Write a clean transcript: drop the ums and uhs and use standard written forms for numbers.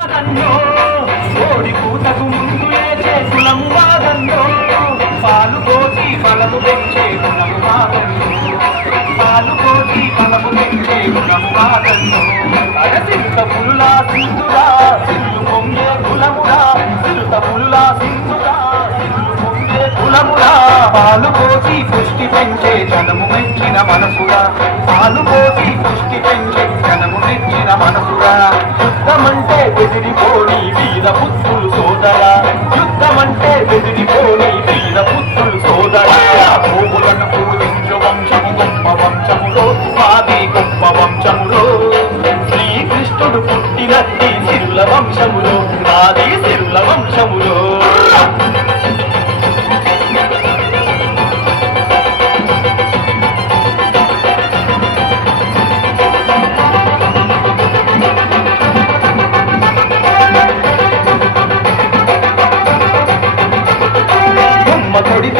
కోడి కూతకు ముందు లేచే కులము వాదన్నో పాలు కోసి బలము పెంచే కులము వాదన్నో పాలు కోసి బలము పెంచే కులము వాదన్నో అడసిరుత పులులా సింధురా సిల్లు పొంగే కులమురా సిరుత పులులా సింధురా సిల్లు పొంగే కులమురా పాలు కోసి పుష్టి పెంచే జనము మెచ్చిన మనసురా పాలు కోసి పుష్టి పెంచే జనము మెచ్చిన మనసురా యుద్ధమంటే బెదిరిపోని వీర పుత్రులు సోదరా యుద్ధమంటే బెదిరిపోని వీర పుత్రులు సోదరా భూములను పూజించు వంశము గొప్ప వంశములో మాది గొప్ప వంశములో శ్రీకృష్ణుడు పుట్టినది సిరుల వంశములో నాది సిరుల వంశములో కొడి